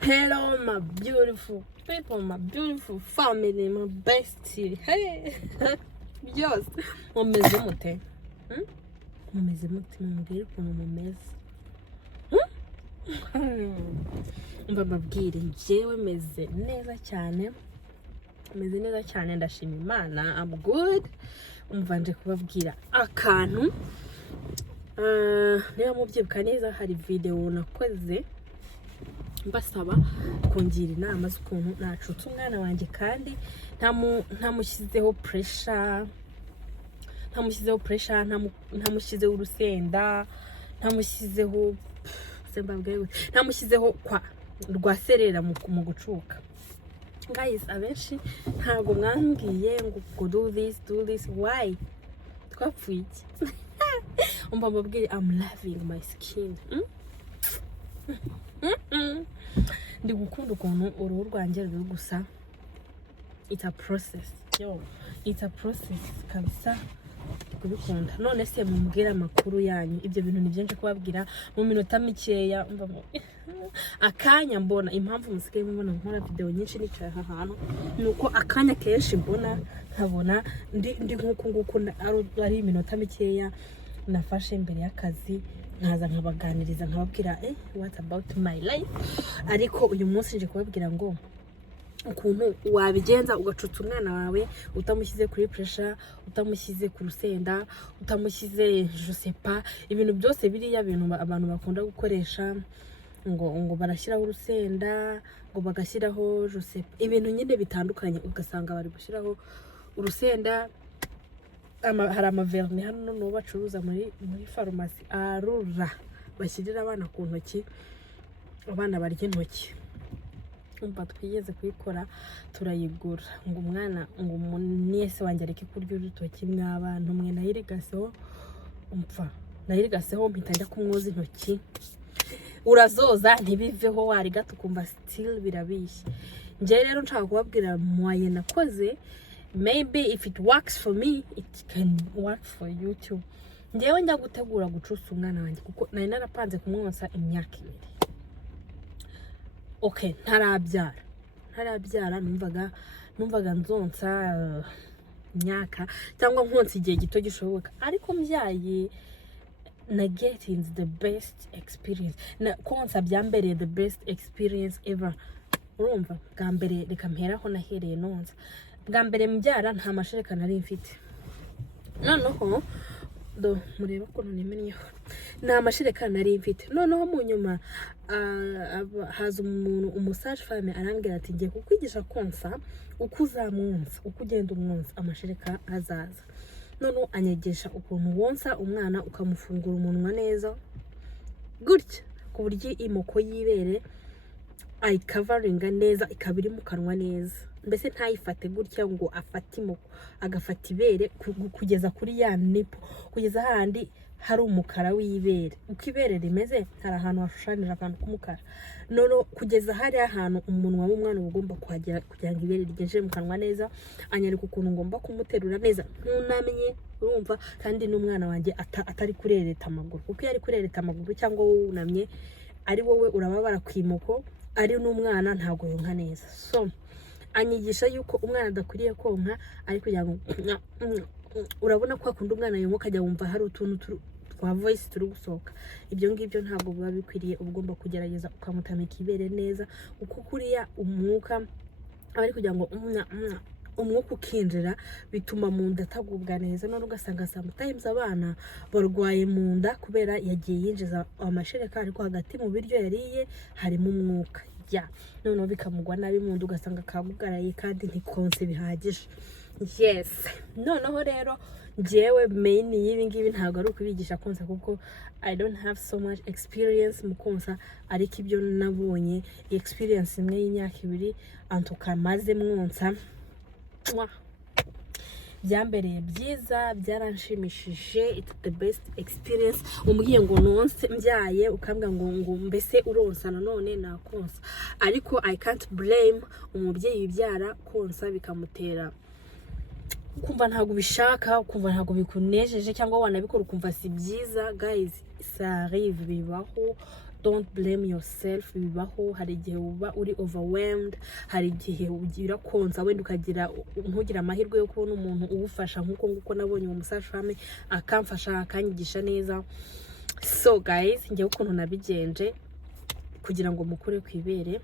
Hello, my beautiful people, my beautiful family, my bestie. Hey, yes. Mumeze mute? Mumeze mute? Mumbwire ukuntu mumeze. Umva mbabwire, njyewe meze neza cyane. Meze neza cyane, ndashima Imana. I'm good. Umva nje kubabwira akantu. Niba mubyibuka neza hari video nakoze mbasaba kungira inama z'ukuntu nacutse umwana wanjye kandi ntamushyizeho pressure, ntamushyizeho urusenda, ntamushyizeho kwa rwaserera mu gucuka. Guys, abenshi ntabwo mwambwiye ngo do this, why? Twapfuye iki? Umva mbabwire, I'm loving my skin. Ndi gukunda ukuntu uruhu rwanjye ruri gusa. It's a process. It's a process kabisa kubikunda. None se mumbwira amakuru yanyu. Ibyo bintu ni byinshi kubabwira mu minota mikeya. Akanya mbona impamvu musigaye mubona nkora video nyinshi nicaye aha hantu nuko akanya kenshi mbona nkabona ndi nguko ari iminota mikeya nafashe imbere y'akazi nkaza nkabaganiriza nkababwira what about my life. Ariko uyu munsi nje kubabwira ngo ukuntu wabigenza ugacutsa umwana wawe utamushyize kuri pressure, utamushyize ku rusenda, utamushyize je sais pas ibintu byose biriya bintu abantu bakunda gukoresha ngo barashyiraho urusenda, ngo bagashyiraho je sais pas ibintu nyine bitandukanye ugasanga bari gushyiraho urusenda. Hari amaverni hano no bacuruza muri farumasi arura bashyirira abana ku ntoki, abana barya intoki. Umva twigeze kuyikora turayigura ngo umwana ngo umunese wanjye areke kurya urutoki mw'abantu mwe nayirigaseho. Umva nayirigaseho mpita njya kumwoza intoki, urazoza ntibiveho warigata ukumva still birabishye. Nje rero nshaka kubabwira mwaye nakoze, maybe if it works for me it can work for you too. Njewe njya gutegura gucusa umwana wanjye kuko nari narapanze kumwonsa imyaka 2. Okay, ntarabyara numvaga nzonsa imyaka cyangwa nkonsa igihe gito gishoboka, ariko mbyaye na getting the best experience. Na konsa byambereye the best experience ever. Urumva bwa mbere reka mperaho nahereye nonsa. Bwa mbere mbyara nta mashereka nari mfite, noneho mureba ukuntu nimenyeho nta mashereka nari mfite. Noneho mu nyuma haza umuntu umusage femme arambwira ati ngiye kukwigisha konsa uko uzamwonsa, uko ugenda umwonsa amashereka azaza. Noneho anyegesha ukuntu wonsa umwana ukamufungura umunwa neza gutya ku buryo imoko y'ibere ayikavaringa neza ikabiri mu kanwa neza, mbese ntayifate gutya ngo afate imoko, agafata ibere kugeza kuri ya nipo, kugeza handi hari umukara w'ibere. Uko ibere rimeze hari ahantu hashushanije akantu k'umukara, none kugeza hari ahantu umunwa w'umwana ugomba kuhagera kugira ngo ibere rigeje mu kanwa neza. Anyereka ukuntu ngomba kumuterura neza ntunamenye, urumva, kandi n'umwana wanjye atari kurereta amaguru, kuko iyo ari kurereta amaguru cyangwa wowe wunamye ari wowe urababara kwimoko, ari n'umwana ntago yonka neza. So anyigisha yuko umwana adakwiriye konka ari kugira ngo urabona ko akunda umwana yonka akajya wumva hari utuntu twa voice turi gusohoka. Ibyo ngibyo ntabwo biba bikwiriye, ugomba kugerageza ukamutamika ibere neza, uko kuriya umwuka ari kugira ngo umwuka ukinjira bituma mu nda atagubwa neza. None ugasanga sometimes abana barwaye mu nda kubera yagiye yinjiza amashereka ariko hagati mu biryo yariye harimo umwuka. Noneho bikamugwa nabi mu nda ugasanga kagugaraye kandi ntikonse bihagije. Yes, noneho rero njyewe main y'ibi ngibi ntabwo ari ukubigisha konsa kuko I don't have so much experience mu konsa, ariko ibyo nabonye experience imwe y'imyaka 2 antuka maze mwonsa byambereye byiza, byaranshimishije. It's the best experience. Umbwiye ngo nonse mbyaye ukambwa ngo mbese uronsa nanone nakonsa, ariko I can't blame umubyeyi ubyara konsa bikamutera kumva ntago bishaka, kumva ntago bikunejeje cyangwa wanabikora ukumva si byiza. Guys, ça arrive, bibaho, don't blame yourself. Bibaho, hari igihe uba uri overwhelmed, hari igihe ugira konsa wenda ukagira ntugira amahirwe yo kubona umuntu uwufasha nkuko nabonye uwo musashame akamfasha akanyigisha neza. So guys, njye ukuntu nabigenje kugira ngo mukure kwibere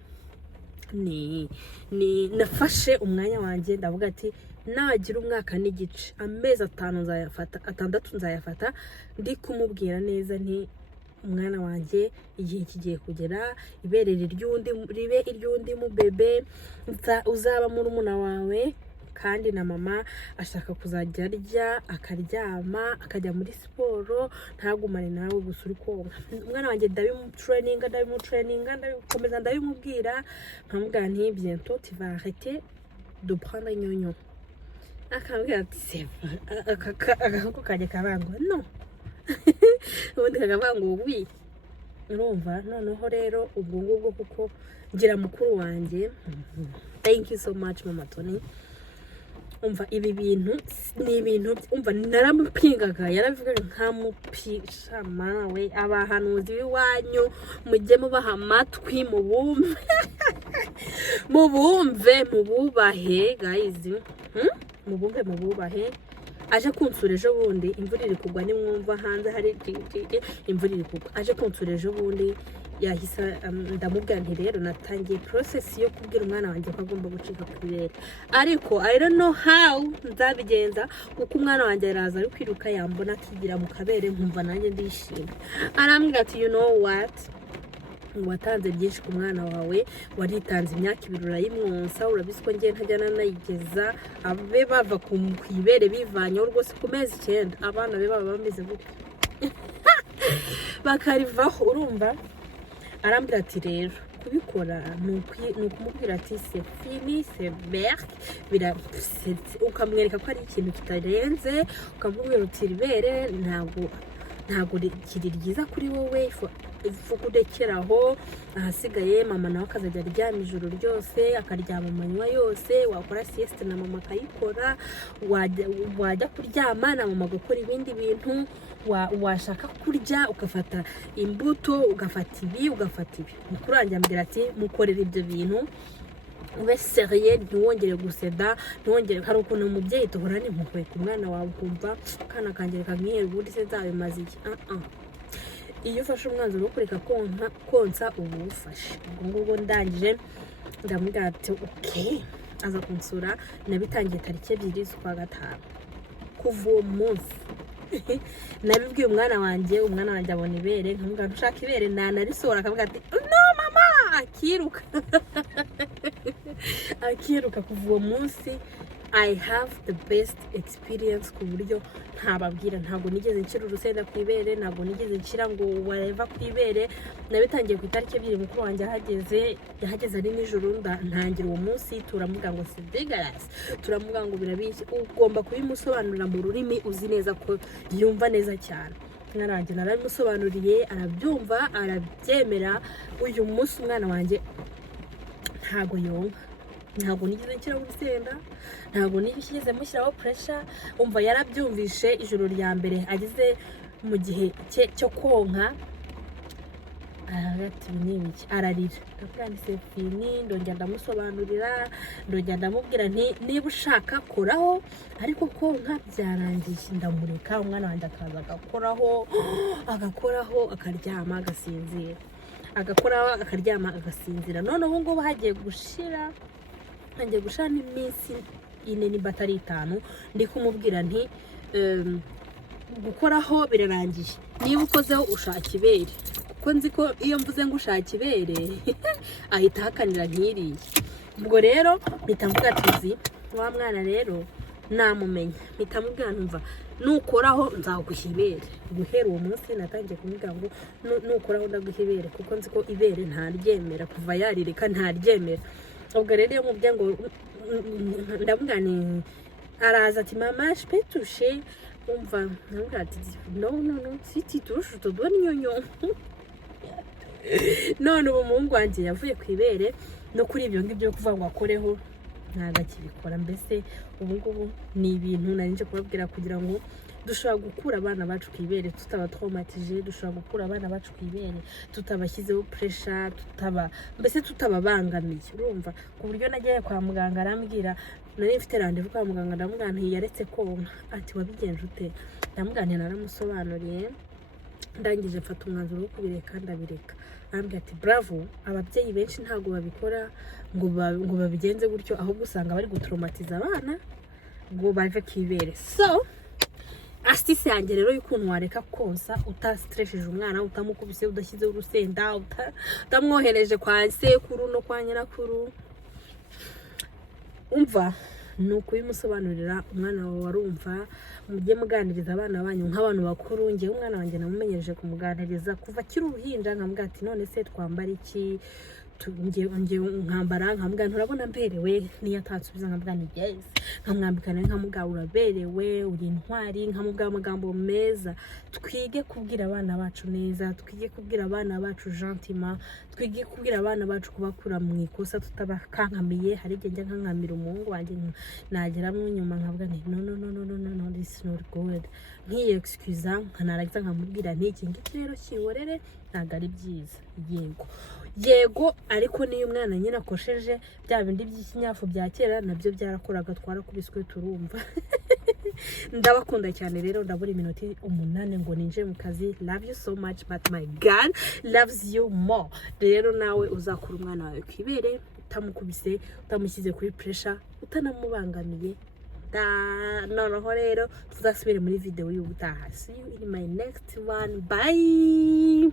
ni nafashe umwanya wanjye ndavuga ati nagira umwaka n'igice, amezi 6 nzayafata ndi kumubwira neza nti umwana wanjye igihe kigiye kugera, ibere ribe iry'undi mu bebe, uzaba muri umuna wawe, kandi na mama ashaka kuzajya arya akaryama akajya muri siporo, ntagumane nawe gusa uri konka. Umwana wanjye ndabimutraininga ndabikomeza ndabimubwira, nkamubwira nti bientôt tu vas arrêter de prendre nyonyo. Akambwira ati seva, akako kajya kabango no ubundi kakabango oui. Urumva noneho rero ubwo ngubwo kuko ngira mukuru wanjye. Thank you so much Mama Tony. Umva ibi bintu ni ibintu umva naramupingaga, yaravugaga nkamupisha mawe, abahanuzi biwanyu mujye mubaha amatwi mububahe guys, mububahe. Aje kunsura ejo bundi, imvura iri kugwa, nimwumva hanze hari imvura iri kugwa, aje kunsura ejo bundi yahisa ndamubwira nti rero natangiye process yo kubwira umwana wanjye ko agomba gucika kwibere, ariko I don't know how nzabigenza kuko umwana wanjye araza ari kwiruka yambona akigira mu kabere, nkumva nanjye ndishimye. Arambwira ati you know what, watanze byinshi ku mwana wawe, waritanze imyaka 2 urayimwonsa, urabizi ko ngiye ntajyana nayigeza abe bava ku ibere bivanyeho rwose ku mezi 9, abana be baba bameze gutya bakarivaho. Urumva arambwira ati rero kubikora nukumubwira ati c'est fini, c'est berk, ukamwereka ko ari ikintu kitarenze, ukamubwira uti ibere ntabwo kiri ryiza kuri wowe, ifu kudekeraho, ahasigaye mama nawe akazajya aryama ijoro ryose, akaryama amanywa yose, wakora sieste na mama akayikora, wajya kuryama na mama gukora ibindi bintu, washaka kurya ugafata imbuto, ugafata ibi. Mukuru wanjye ambwira ati mukorera ibyo bintu, ube seriye, ntiwongere guseda, ntiwongere. Hari ukuntu umubyeyi tuhorana impuhwe ku mwana wawe ukumva kana kanjye kamwihera ubundi se nzabimaze iki. Iyo ufashe umwanzuro wo kureka konsa ubu ufashe. Ubwo ngubwo ndangije ndamubwira ati okay, aza kunsura. Nabitangiye tariki 2 z'ukwa gatanu. Kuva uwo munsi nabibwiye umwana wanjye abona ibere, nkamubwira ushaka ibere nanarisora, akavuga ati no mama, akiruka. Kuva uwo munsi I have the best experience ku buryo ntababwira, ntabwo nigeze nshyira urusenda ku ibere, ntabwo nigeze nshyira ngo wareva ku ibere. Nabitangiye ku itariki 2 mukuru wanjye yahageze ari nijoro, ntangira uwo munsi turamuga ngo c'est dégueulasse, turamuga ngo birabishye, ugomba kubimusobanurira mu rurimi uzi neza ko yumva neza cyane. Naranjye narabimusobanuriye, arabyumva, arabyemera. Uyu munsi umwana wanjye ntago yonka, ntabwo nigeze nshyiraho urusenda, ntabwo nigeze mushyiraho pressure. Umva yarabyumvishe ijoro rya mbere ageze mu gihe cyo konka, aragati n'ibiki ararira, ndavuga ni c'est fini. Ndongera ndamusobanurira, ndongera ndamubwira nti niba ushaka koraho, ariko konka byarangiye. Ndamureka umwana wanjye akaza agakoraho akaryama agasinzira, akaryama agasinzira. None ubu ngubu hagiye gushira n'iminsi 4 niba atari 5, ndi kumubwira nti gukoraho birarangiye, niba ukozeho ushaka ibere, kuko nzi ko iyo mvuze ngo ushaka ibere ahita hakanira nkiriye. Ubwo rero mpita tuzi wa mwana rero namumenya, mpita mubwira numva nukoraho nzaguha ibere. Guhera uwo munsi natangiye kumubwira ngo nukoraho ndaguha ibere, kuko nzi ko ibere ntaryemera, kuva yarireka ntaryemera. Ubwo rero iyo mubwiye ngo ndamubwira ni araza ati mama je peux toucher. Umva ndamubwira ati no si tu touches je te donne nyonyo. None ubu umuhungu wanjye yavuye ku ibere, no kuri ibyo ngibyo kuvuga ngo akoreho ntago akibikora. Mbese ubu ngubu ni ibintu narinje kubabwira kugira ngo dushobora gukura abana bacu kwibere tutabatraumatije, dushobora gukura abana bacu kwibere tutabashyizeho pressure, mbese tutababangamiye, urumva. Ku buryo nagiye kwa muganga arambwira, nari mfite rendez-vous kwa muganga, ndamubwira nti yaretse konka, ati wabigenje ute? Ndamubwira nti naramusobanuriye, ndangije mfata umwanzuro wo kubireka, ndabireka. Arambwira ati bravo, ababyeyi benshi ntago babikora ngo babigenze gutyo, ahubwo usanga bari gutraumatiza abana ngo bave kwibere. So astuce yanjye rero y'ukuntu wareka konsa utastressheje umwana, utamukubise, udashyizeho urusenda, utamwohereje kwa sekuru no kwa nyirakuru, umva, ni ukubimusobanurira umwana wawe warumva. Mujye muganiriza abana banyu nk'abantu bakuru. Ngewe umwana wanjye namumenyereje kumuganiriza kuva akiri uruhinja, nkamubwira ati none se twambara iki, nkambara, nkamubwira nturabona mberewe, niyo atansubiza nkamubwira ni yes, nkamwambikana, nkamubwira uraberewe, uri intwari, nkamubwira amagambo meza. Twige kubwira abana bacu neza, twige kubwira abana bacu gentiment, twige kubwira abana bacu kubakura mu ikosa tutabakankamiye. Hari igihe njya nkankamira umuhungu wanjye, nageramo inyuma nkavuga nti no this is not good, excuse, nkanarangiza nkamubwira nti iki ngiki rero kiborere ntabwo ari byiza. Yego ariko niyo umwana nyine akosheje bya bindi by'ikinyafu bya kera nabyo byarakoraga, twarakubiswe turumva. Ndabakunda cyane rero, ndabura iminota 8 ngo ninje mu kazi. Love you so much, but my God loves you more. Rero nawe uzakura umwana wawe kwibere, utamukubise, utamushyize kuri pressure, utanamubangamiye. Noneho rero tuzasubire muri video y'ubutaha. See you in my next one. Bye.